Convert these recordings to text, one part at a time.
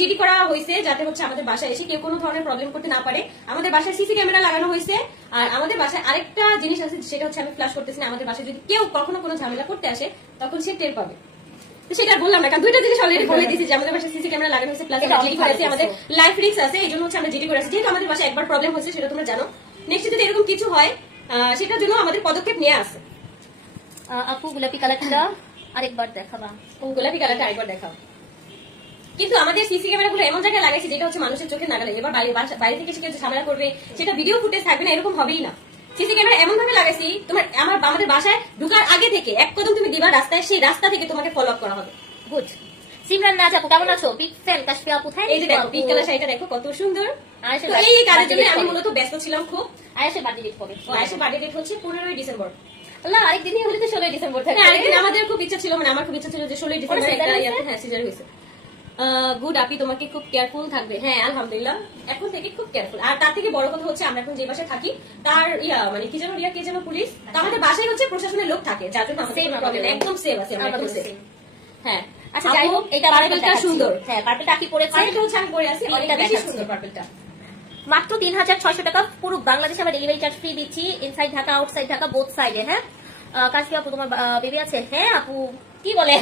GD করা হয়েছে যাতে হচ্ছে আমাদের বাসায় এসে কেউ কোনো ধরনের প্রবলেম করতে না পারে। আমাদের বাসায় সিসি ক্যামেরা লাগানো হয়েছে। আর আমাদের বাসায় আরেকটা জিনিস আছে, সেটা হচ্ছে আমি ফ্ল্যাশ করতেছি না, আমাদের বাসায় যদি কেউ কখনো কোনো ঝামেলা করতে আসে তখন সে টের পাবে। সেটা বললাম না, কারণ দুইটা জিনিস অলরেডি বলে দিয়েছি যে আমাদের বাসায় সিসি ক্যামেরা লাগানো হয়েছে, প্লাস জিডি করেছে, আমাদের লাইফ রিস্ক আছে, এই জন্য হচ্ছে আমরা জিডি করেছি। যেহেতু আমাদের বাসায় একবার প্রবলেম হয়েছে সেটা তোমরা জানো, নেক্সট যদি এরকম কিছু হয় সেটার জন্য আমাদের পদক্ষেপ নিয়ে আসে। আপু গোলাপি কালারটা আরেকবার দেখাবা। গোলাপি কালারটা আরেকবার দেখাও। কিন্তু আমাদের সিসি ক্যামেরা গুলো এমন জায়গায় লাগাইছে যেটা হচ্ছে মানুষের চোখে নাগালে। এবার বাইরে থেকে কেউ ঝামেলা করবে, সেটা ভিডিও ফুটেজ থাকবে না, এরকম হবেই না। সিসি ক্যামেরা এমন ভাবে লাগাইছি তোমার আমাদের বাসায় ঢুকার আগে থেকে এক কদম তুমি দিবা রাস্তায়, সেই রাস্তা থেকে তোমাকে ফলো আপ করা হবে। গুড। সিমরান নাজ আপু কেমন আছো? বিগ ফ্যান কাশফি আপু। এই যে দেখো পিঙ্ক কালার শাড়িটা দেখো কত সুন্দর। এই কাজের জন্য আমি মূলত ব্যস্ত ছিলাম খুব। আয়েশের বার্থডে ডেট কবে? আয়েশের বার্থডে ডেট হচ্ছে 15ই ডিসেম্বর। আল্লাহ, আরেকদিনই হলে তো 16ই ডিসেম্বর থাকে। আরেকদিন আমাদের খুব ইচ্ছা ছিল, মানে আমার খুব ইচ্ছা ছিল যে 16ই ডিসেম্বর একটা হ্যাঁ সিজার হয়েছে। গুড আপি, তোমাকে খুব কেয়ারফুল থাকবে। হ্যাঁ আলহামদুলিল্লাহ, এখন থেকে খুব কেয়ারফুল। আর তার থেকে বড় কথা হচ্ছে আমরা এখন যে বাসায় থাকি তার মানে কি যেন রিয়া কে যেন পুলিশ, আমাদের বাসায় হচ্ছে প্রশাসনের লোক থাকে, যার জন্য আমাদের একদম সেভ আছে। হ্যাঁ আচ্ছা, যাই হোক, এটা পার্পলটা সুন্দর। হ্যাঁ, পার্পলটা কি পরেছে? পার্পলটা হচ্ছে আমি পরে আছি, অনেক বেশি সুন্দর পার্পলটা। মাত্র 3600 টাকা। পুরো বাংলাদেশে আমরা ডেলিভারি চার্জ ফ্রি দিচ্ছি, inside Dhaka outside Dhaka both সাইডে। হ্যাঁ কাশফি আপু, তোমার বেবি আছে? হ্যাঁ আপু, কি বলে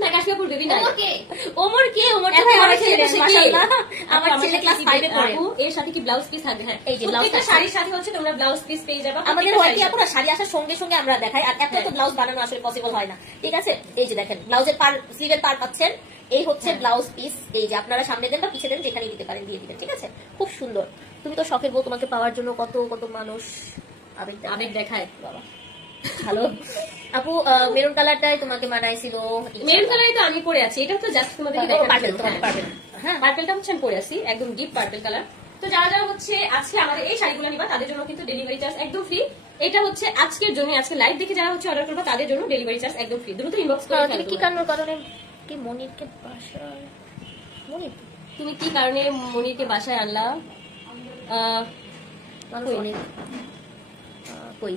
না কাশফি আপুর বেবি না। ওমর কে? ওমর তো আমার ছেলে, মাশাআল্লাহ। আমার ছেলে ক্লাস 5 এ পড়ে। এর সাথে কি ব্লাউজ পিস থাকবে? হ্যাঁ, এই যে ব্লাউজটা শাড়ির সাথে হচ্ছে তোমরা ব্লাউজ পিস পেয়ে যাবে। আমাদের হয় কি আপুরা, শাড়ি আসার সঙ্গে সঙ্গে আমরা দেখাই, আর এত ব্লাউজ বানানো আসলে পসিবল হয় না। ঠিক আছে, এই যে দেখেন ব্লাউজের পার, স্লিভের পার পাচ্ছেন, এই হচ্ছে ব্লাউজ পিস। এই যে আপনারা সামনে দেন বা পিছিয়ে দেন, যেখানে দিতে পারেন দিয়ে দিবেন। ঠিক আছে, খুব সুন্দর। তুমি তো শখের বউ, তোমাকে পাওয়ার জন্য কত কত মানুষ আবেগ দেখায়। বাবা ভালো আপু, মেরুন কালারটাই তোমাকে মানাইছিল। মেরুন কালারই তো আমি পরে আছি, এটা তো জাস্ট তোমাদেরকে পারবেন। হ্যাঁ পার্পলটা হচ্ছে আমি পরে আছি, একদম ডিপ পার্পল কালার। তো যারা যারা হচ্ছে আজকে আমাদের এই শাড়িগুলো নিবা তাদের জন্য কিন্তু ডেলিভারি চার্জ একদম ফ্রি। এটা হচ্ছে আজকের জন্য, আজকে লাইভ দেখে যারা হচ্ছে অর্ডার করবে তাদের জন্য ডেলিভারি চার্জ একদম ফ্রি। দ্রুত ইনবক্স করে ফেলো। কি কারণে কি মনিরকে বাসায়, মনির তুমি কি কারণে মনিরকে বাসায় আনলা? অনেক কই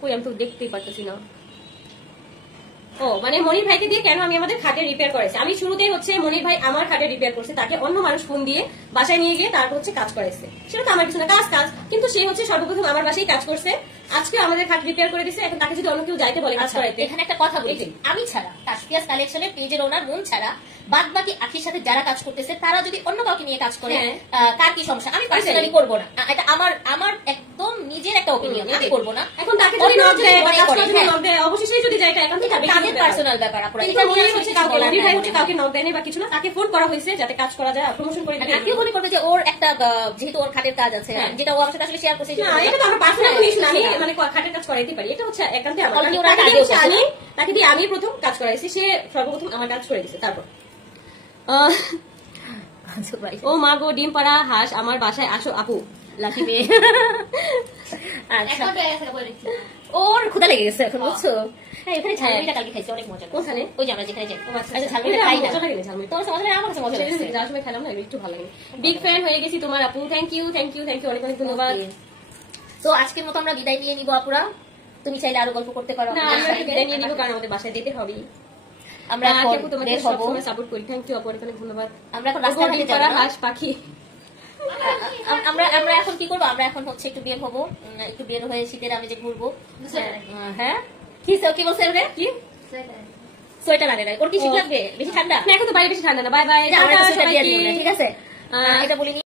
কই আমি তো দেখতেই পারতেছি না। ও মানে মনির ভাইকে দিয়ে কেন আমি আমাদের খাটে রিপেয়ার করেছি। আমি শুরুতেই হচ্ছে মনির ভাই আমার খাটে রিপেয়ার করছে, তাকে অন্য মানুষ ফোন দিয়ে বাসায় নিয়ে গিয়ে তারপর হচ্ছে কাজ করাইছে। সেটা তো আমার কিছু না, কাজ কিন্তু সে হচ্ছে সর্বপ্রথম আমার বাসায় কাজ করছে, আজকে আমাদের খাট রিপেয়ার করে দিছে। এখন তাকে যদি অন্য কেউ যাইতে বলে কাজ করাইতে, এখানে একটা কথা বলি, আমি ছাড়া, কাশফিয়াস কালেকশনের পেজের ওনার মন ছাড়া বাদ বাকি আখির সাথে যারা কাজ করতেছে তারা যদি অন্য কাউকে নিয়ে কাজ করে, কার কি সমস্যা? আমি পার্সোনালি করবো না, এটা আমার একদম নিজের একটা অপিনিয়ন, আমি করবো না। এখন তাকে যদি নক দেয় অবশ্যই যদি যায়, এটা এখন তাদের পার্সোনাল ব্যাপার। আপনারা এটা মনে হচ্ছে মনির ভাই হচ্ছে কাউকে নক দেয়নি বা কিছু না, তাকে ফোন করা হয়েছে যাতে কাজ করা যায়, প্রমোশন করে দিতে। কেউ মনে করবে যে ওর একটা, যেহেতু ওর খাটের কাজ আছে, যেটা ও আমার সাথে আসলে শেয়ার করছে, এটা তো আমার পার্সোনাল ইস্যু না, আমি মানে খাটের কাজ করাইতে পারি, এটা হচ্ছে একান্তই আমার। তাকে দিয়ে আমি প্রথম কাজ করাইছি, সে সর্বপ্রথম আমার কাজ করে দিছে। তারপর ও মা গো, ডিম পাড়া হাঁস আমার বাসায় আসো আপু, লাকি মেয়ে। ওর ক্ষুধা লেগে গেছে এখন, বুঝছো? হ্যাঁ, এখানে ঝালমুড়িটা কালকে খাইছি, অনেক মজা। কোনখানে? ওই যে আমরা যেখানে যাই। ঝালমুড়িটা খাই না, তোমার সমস্যা নেই, আমার কাছে মজা লাগছে। যার সময় খেলাম না একটু ভালো লাগে। বিগ ফ্যান হয়ে গেছি তোমার আপু, থ্যাংক ইউ অনেক অনেক ধন্যবাদ। তো আজকের মতো আমরা বিদায় নিয়ে নিবো আপুরা, তুমি চাইলে আরো গল্প করতে পারো। না, আমরা বিদায় নিয়ে নিবো, কারণ আমাদের বাসায় যেতে হবে। আমরা তোমাকে সবসময় সাপোর্ট করি, থ্যাংক ইউ আপু, অনেক অনেক ধন্যবাদ। আমরা এখন রাস্তা দিয়ে যাব, হাঁস পাখি। আমরা এখন কি করবো? আমরা এখন হচ্ছে একটু বের হবো, একটু বের হয়ে শীতের আমেজে ঘুরবো। হ্যাঁ, কি বলছে রে? কি সোয়েটার আনে নাই? ওর কি শীত লাগবে? বেশি ঠান্ডা? না, এখন তো বাইরে বেশি ঠান্ডা না। বাই বাই, ঠিক আছে, এটা বলিনি।